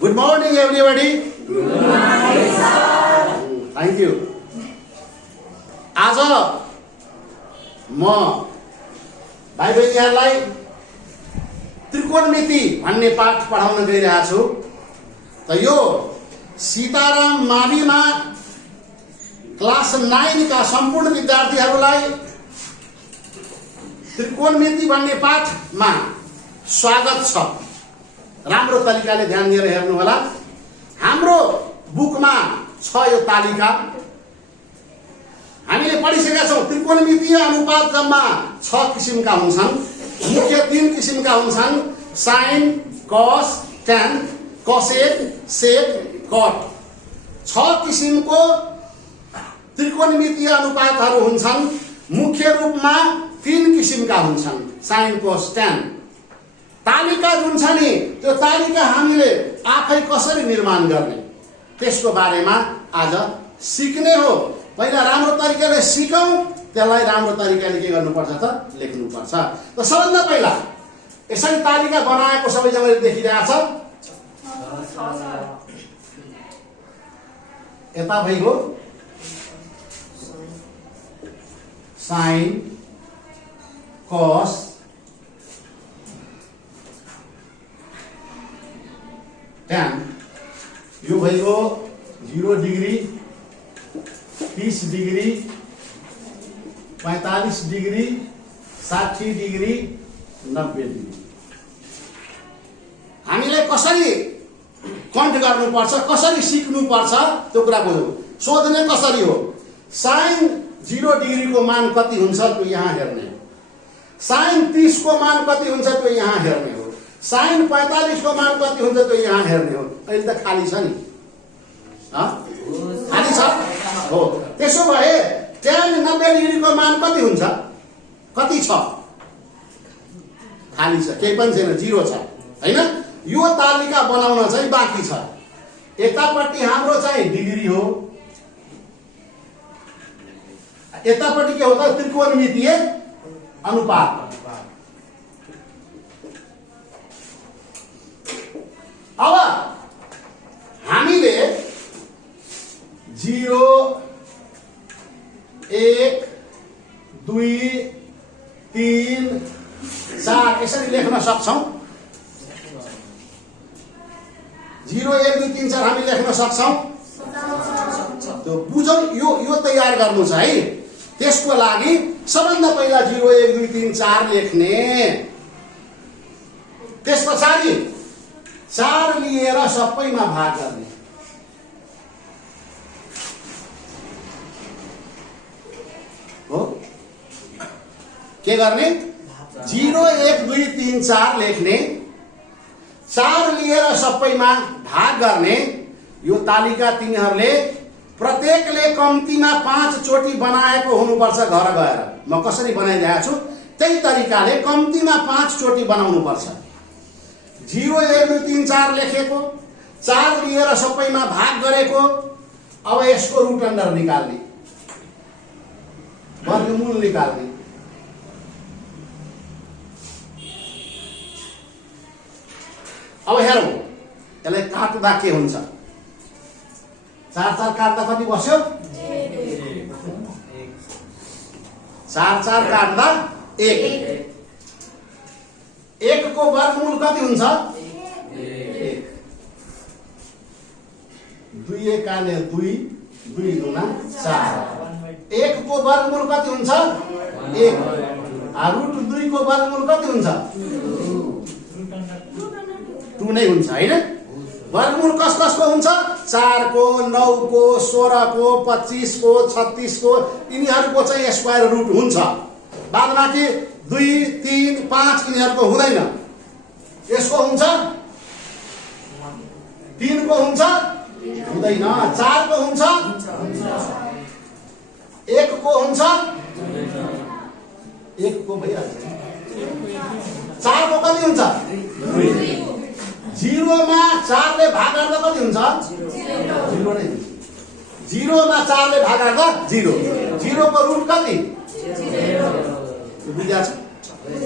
Good morning, everybody. Good morning, sir. Thank you. आज म भाइ बहिनीहरूलाई त्रिकोणमिति भन्ने पाठ पढाउन गइरहेको छु। त यो सीताराम माविमा क्लास 9 का सम्पूर्ण विद्यार्थीहरूलाई त्रिकोणमिति भन्ने पाठमा स्वागत छ। राम्रो तरिकाले ध्यान दिएर हेर्नु होला। हाम्रो बुकमा छ यो तालिका। हामीले पढिसकेका छौं त्रिकोणमितीय अनुपात जम्मा 6 किसिमका हुन्छन्। मुख्य 3 किसिमका हुन्छन्, साइन, कस, tan, कोसेक, सेक, कट। 6 किसिमको त्रिकोणमितीय अनुपातहरू हुन्छन्। मुख्य रूपमा 3 किसिमका हुन्छन्, साइन, कोस, tan। तालिका जुन छ नि त्यो तालिका हामीले आफै कसरी निर्माण गर्ने त्यसको बारेमा आज सिक्ने हो। पहिला राम्रो तरिकाले सिकौं, त्यसलाई राम्रो तरिकाले के गर्नुपर्छ त लेख्नुपर्छ। त सबभन्दा पहिला यसरी तालिका बनाएको सबैजनाले देखिरहेछ। यता भइगयो साइन, कस, tan। यो भइगयो 0 degree, 30 degree, 45 degree, 60 degree, 90 degree. हामीले कसरी कन्ट गर्नुपर्छ, कसरी सिक्नुपर्छ त्यो कुरा बुझौँ। सोध्ने कसरी हो, साइन 0 डिग्री को मान कति हुन्छ त्यो यहाँ हेर्ने हो। साइन 30 को मान कति हुन्छ त्यो यहाँ हेर्ने हो। साइन 45 को मान कति हुन्छ त्यो यहाँ हेर्ने हो। अहिले त खाली छ नि, खाली छ हो। त्यसो भए tan 90 डिग्री को मान कति हुन्छ, कति छ, खाली छ, केही पनि छैन, 0 छ हैन। यो तालिका बनाउन चाहिँ बाँकी छ। यतापट्टि हाम्रो चाहिँ डिग्री हो, यतापट्टि के हो त त्रिकोणमितीय अनुपात। अब हामीले 0, 1, 2, 3, 4 यसरी लेख्न सक्छौं। 0, 1, 2, 3, 4 हामी लेख्न सक्छौं। त्यो बुझौं, यो तयार गर्नु छ है। त्यसको लागि सबभन्दा पहिला 0, 1, 2, 3, 4 लेख्ने। त्यसपछि 4 लिएर सबैमा भाग गर्ने। हो के गर्ने, 0, 1, 2, 3, 4 लेख्ने, 4 लिएर सबैमा भाग गर्ने। यो तालिका तिमीहरूले प्रत्येकले कम्तीमा 5 चोटी बनाएको हुनुपर्छ। घर गएर म कसरी बनाइरहेको छु त्यही तरिकाले कम्तीमा 5 चोटी बनाउनु पर्छ। 0, 1, 2, 3, 4 लेखेको, 4 लिएर सबैमा भाग गरेको। अब यसको रुट अन्डर निकाल्ने, वर्गमूल निकाल्ने। अब हेरौं यसलाई काट्दा के हुन्छ। 4, 4 काट्दा कति बस्यो, 4, 4 काट्दा 1। 1 को वर्गमूल कति हुन्छ, 1। 2 एकाले 2, 2 दुना 4। 1 को वर्गमूल कति हुन्छ, 1। रुट 2 को वर्गमूल कति हुन्छ, 2 नै हुन्छ हैन। वर्गमूल कस कसको हुन्छ, 4 को, 9 को, 16 को, 25 को, 36 को, यिनीहरूको चाहिँ स्क्वायर रुट हुन्छ। बादबाकी 2, 3, 5 यिनीहरूको हुँदैन। यसको हुन्छ, 3 को हुन्छ, हुँदैन। 4 को हुन्छ, 1 को हुन्छ, 1 को भइहाल्छ। 4 को कति हुन्छ, 2। 0 मा 4 ले भाग गर्दा कति हुन्छ, 0 नै हुन्छ। 0 मा 4 ले भाग गर्दा 0। 0 को रुट कति, 0 बुझ्या छ।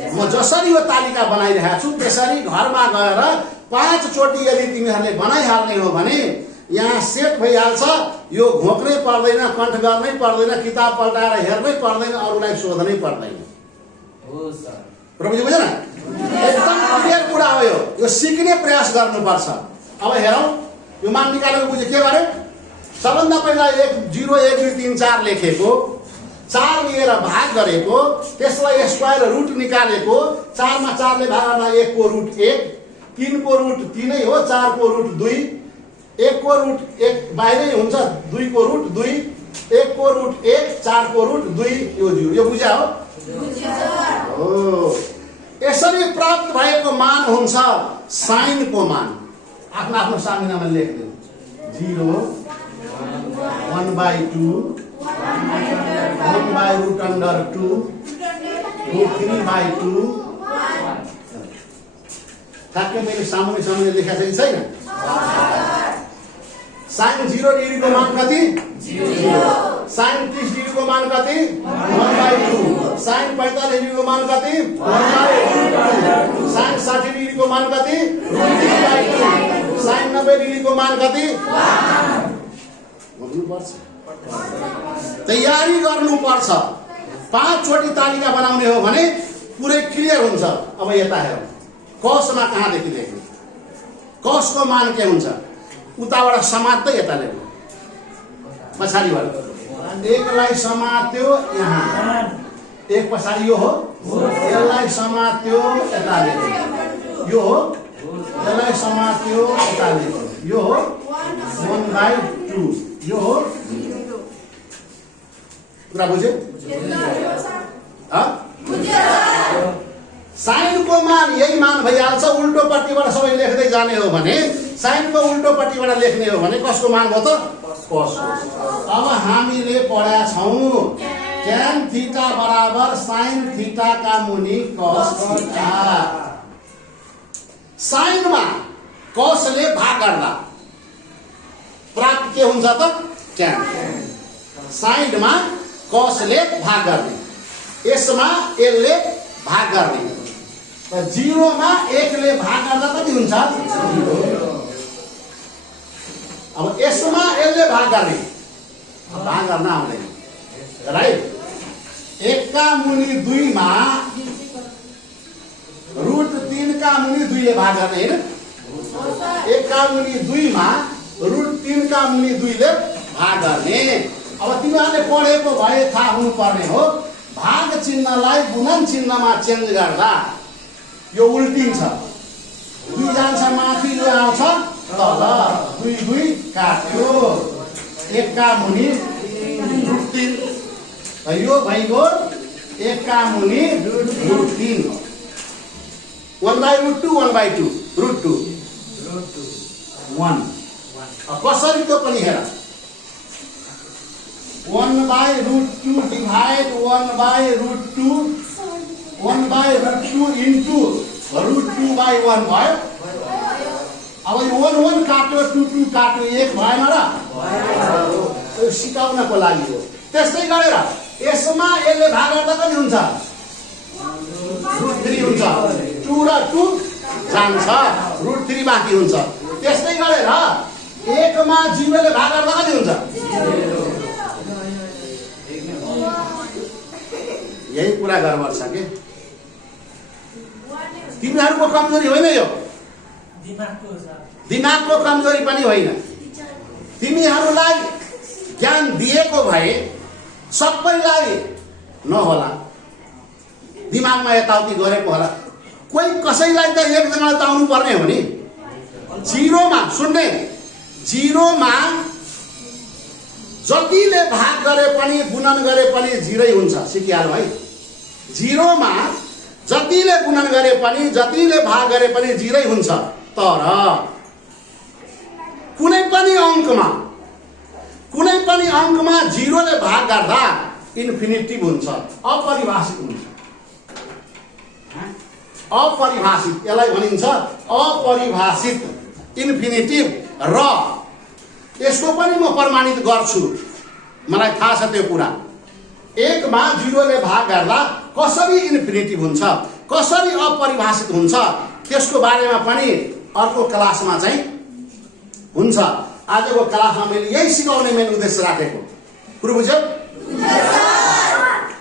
म जसरी यो तालिका बनाइरहेको छु त्यसरी घरमा गएर 5 चोटि यदि तिमीहरूले बनाइहाल्ने हो भने यहाँ सेट भइहाल्छ। यो घोक्नै पर्दैन, कण्ठ गर्नै पर्दैन, किताब पल्टाएर हेर्नै पर्दैन, अरूलाई सोध्नै पर्दैन। प्रभुजी बुझेन? एकदम क्लियर कुरा हो यो सिक्ने प्रयास गर्नुपर्छ। अब हेरौँ यो मान निकालेको बुझ्यो के गरे? सबभन्दा पहिला 1 0 1 2 3 4 लेखेको, 4 लिएर भाग गरेको, त्यसलाई स्क्वायर रुट निकालेको, 4 मा 4 ले भाग गर्दा 1 को रुट 1, 3 को रुट 3 नै हो, 4 को रुट 2, 1 को रुट 1 बाहिरै हुन्छ, 2 को रुट 2, 1 को रुट 1, 4 को रुट 2, यो 0। यो बुझ्या हो? हो। यसरी प्राप्त भएको मान हुन्छ साइनको मान। आफ्नो आफ्नो सामिनामा लेख्दिनु। 0 1/2 1/√2 3/2 ठ्याक्कै मैले सामुन्ने लेखेको छ कि छैन? साइन 0 डिग्रीको मान कति? 0। साइन 30 डिग्रीको मान कति? 1/2। साइन 45 डिग्रीको मान कति? 1/2। साइन 60 डिग्रीको मान कति? 3/2। साइन 90 डिग्रीको मान कति? 1। बुझ्नुपर्छ, तयारी गर्नुपर्छ। 5 चोटि तालिका बनाउने हो भने पुरै क्लियर हुन्छ। अब यता हेरौँ, कौसमा कहाँदेखि लेख्ने? कौसको मान के हुन्छ? उताबाट समात्दै यता लेख्नु, पछाडिबाट 1 लाई समात्यो यहाँ, 1 पछाडि यो हो, यसलाई समात्यो यता लेख्नु, यो हो, यसलाई समात्यो यता लेख्नु, यो हो 1/2, यो हो। कुरा बुझ्यो? साइनको मान यही मान भइहाल्छ। उल्टोपट्टिबाट सबै लेख्दै जाने हो भने, साइनको उल्टोपट्टिबाट लेख्ने हो भने कसको मान हो त? कस। अब हामीले पढेका छौँ tan थीटा बराबर sin थीटा का मुनि cos थीटा। साइनमा कसले भाग गर्दा प्राप्त के हुन्छ त? tan। साइनमा कसले भाग गर्ने, यसमा यसले भाग गर्ने। 0 मा 1 ले भाग गर्दा कति हुन्छ? 0। अब यसमा यसले भाग गर्ने, भाग गर्न आउँदैन, राइट? 1 का मुनि 2 मा √3 का मुनि 2 ले भाग गर्ने हैन? 1 का मुनि 2 मा √3 का मुनि 2 ले भाग गर्ने। अब तिमीहरूले पढेको भए थाहा हुनुपर्ने हो, भाग चिन्हलाई गुणन चिन्हमा चेन्ज गर्दा यो उल्टिन्छ। 2 जान्छ माथि, यो आउँछ तल, 2 2 काट्यो, 1 का मुनि √3, यो भइगयो 1 का मुनि √3, 1/√2 1/2 √2 1। कसरी त्यो पनि हेर, 1/√2 डिभाइड 1/√2 1/√2 इन्टु √2/1 भयो। अब यो 1 1 काट्यो, 2 2 काट्यो, 1 भएन र? यो सिकाउनको लागि हो। त्यस्तै गरेर यसमा यसले भाग गर्दा कति हुन्छ? √3 हुन्छ, 2 र 2 जान्छ, √3 बाँकी हुन्छ। त्यस्तै गरेर 1 मा 0 ले भाग गर्दा कति हुन्छ? 0। यही कुरा गडबड छ के? तिमीहरूको कमजोरी होइन यो, दिमागको कमजोरी पनि होइन। तिमीहरूलाई ज्ञान दिएको भए सबैलाई नहोला, दिमागमा यताउति गरेको होला। कोही कसैलाई त एकजनाले त आउनु पर्ने हो नि। 0 मा सुन्ने, 0 मा जतिले भाग गरे पनि गुणन गरे पनि 0 हुन्छ। सिकिहाल्नु है? 0 मा जतिले गुणन गरे पनि जतिले भाग गरे पनि 0 हुन्छ। तर कुनै पनि अङ्कमा 0 ले भाग गर्दा इन्फिनिटिभ हुन्छ, अपरिभाषित हुन्छ। अपरिभाषित, यसलाई भनिन्छ अपरिभाषित इन्फिनिटिभ। र यसको पनि म प्रमाणित गर्छु, मलाई थाहा छ त्यो कुरा। 1 मा 0 ले भाग गर्दा कसरी इन्फिनिटिभ हुन्छ, कसरी अपरिभाषित हुन्छ त्यसको बारेमा पनि अर्को क्लासमा चाहिँ हुन्छ। आजको क्लासमा मैले यही सिकाउने मेन उद्देश्य राखेको। कुरो बुझ्यो?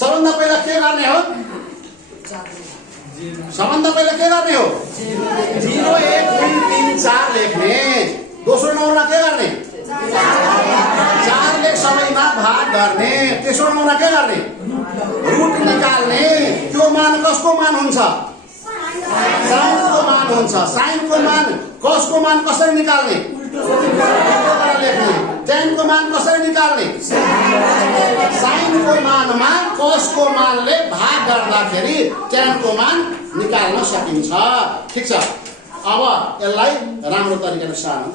सबभन्दा पहिला के गर्ने हो? सबभन्दा पहिला के गर्ने हो? 0 1 2 3 4 लेख्ने। दोस्रो नम्बरमा के गर्ने? 4 ले सबैमा भाग गर्ने। तेस्रो नम्बरमा के गर्ने? रुट निकाल्ने। त्यो मान कसको मान हुन्छ? साइनको मान हुन्छ। साइनको मान कसको मान कसरी निकाल्ने? उल्टोबाट लेख्ने। टेनको मान कसरी निकाल्ने? साइनको मानमा कसको मानले भाग गर्दाखेरि टेनको मान निकाल्न सकिन्छ। ठिक छ। अब यसलाई राम्रो तरिकाले सार्नु।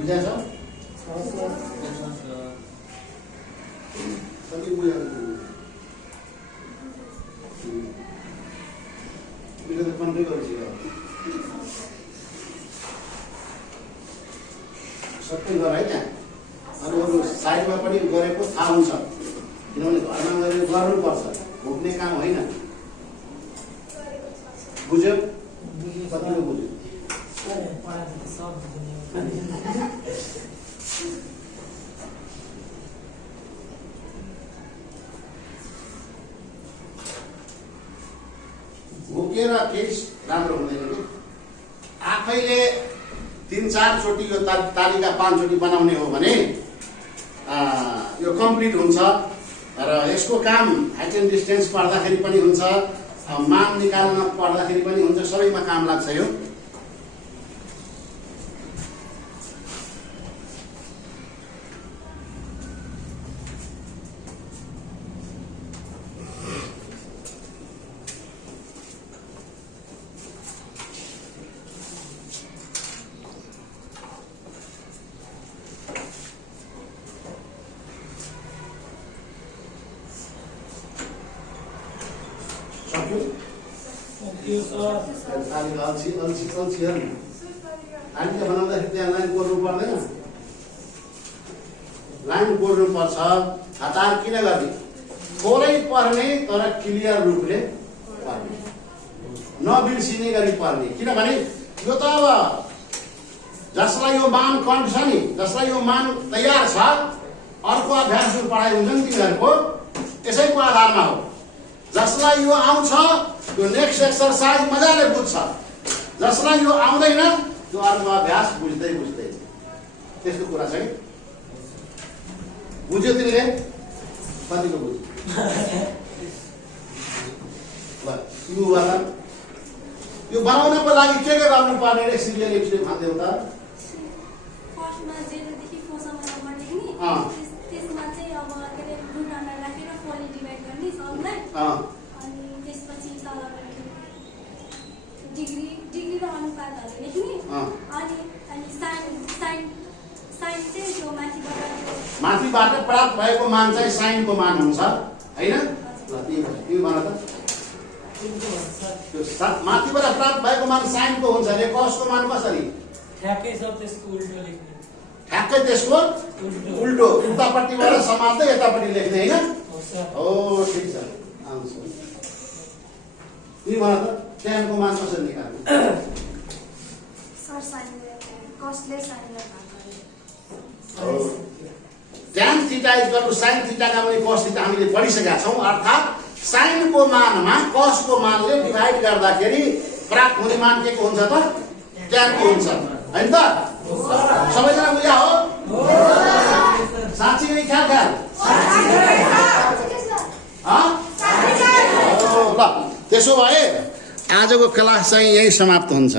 बुझाएछ? कति बुझाएको तिमीले त कन्ट्री गरिसक्यो। सबै गर है त्यहाँ अरू साइडमा पनि गरेको थाहा हुन्छ, किनभने घरमा गएर गर्नुपर्छ, भोग्ने काम होइन। बुझ्यो? कतिको बुझ्यो? भोकेर केही राम्रो हुँदैन कि आफैले 3-4 चोटि यो तालिका 5 चोटि बनाउने हो भने यो कम्प्लिट हुन्छ र यसको काम हाइट एन्ड डिस्टेन्स पढ्दाखेरि पनि हुन्छ, मान निकाल्न पढ्दाखेरि पनि हुन्छ, सबैमा काम लाग्छ यो। सक्यो सर। अल्छी हेर्नु हामीले बनाउँदाखेरि त्यहाँ लाइन कोर्नु पर्दैन, लाइन कोर्नु पर्छ। हतार किन गर्ने? थोरै पर्ने तर क्लियर रूपले पर्ने, नबिर्सिने गरी पर्ने। किनभने यो त अब जसलाई यो मान कन्ट छ नि, जसलाई यो मान तयार छ, अर्को अभ्यास जुन पढाइ हुन्छ नि तिनीहरूको त्यसैको आधारमा हो। जसलाई यो आउँछ त्यो नेक्स्ट एक्सरसाइज मजाले बुझ्छ, जसलाई यो आउँदैन त्यो अर्को अभ्यास बुझ्दै त्यस्तो कुरा छ कि। बुझ्यो तिमीले? कतिको बुझ्यो? यो बनाउनको लागि के गर्नुपर्ने रे सिरियल एकचोटि भन्देऊ त। फर्स्टमा 0 देखि 4 सम्म नम्बर लेख्ने, त्यसमा चाहिँ अब के अरे रुट अन्डर राखेर 4 ले डिभाइड गर्ने सबलाई। अनि त्यसपछि तलबाट डिग्री र अनुपातहरू लेख्ने। अनि साइन चाहिँ त्यो माथिबाट प्राप्त भएको मान चाहिँ साइनको मान हुन्छ हैन? ल तिमी भन त। त्यो माथिबाट प्राप्त भएको मान साइनको हुन्छ भने कसको मान कसरी? ठ्याक्कै सब त्यसको उल्टो लेख्ने। ठ्याक्कै त्यसको उल्टो, उतापट्टिबाट समात्दै यतापट्टि लेख्ने हैन? हो ठिक छ, आउँछ। तिमी भन त ट्यानको मान कसरी निकाल्ने? सर साइन कस्टले साइनलाई भाग tan theta equal to sine थीटाका पनि कस थीटा हामीले पढिसकेका छौँ। अर्थात् साइनको मानमा कसको मानले डिभाइड गर्दाखेरि प्राप्त हुने मान के को हुन्छ त? ट्यानको हुन्छ हैन त? सबैजना बुझ्या हो? साँच्चै नै ख्याल ल त्यसो भए आजको क्लास चाहिँ यही समाप्त हुन्छ।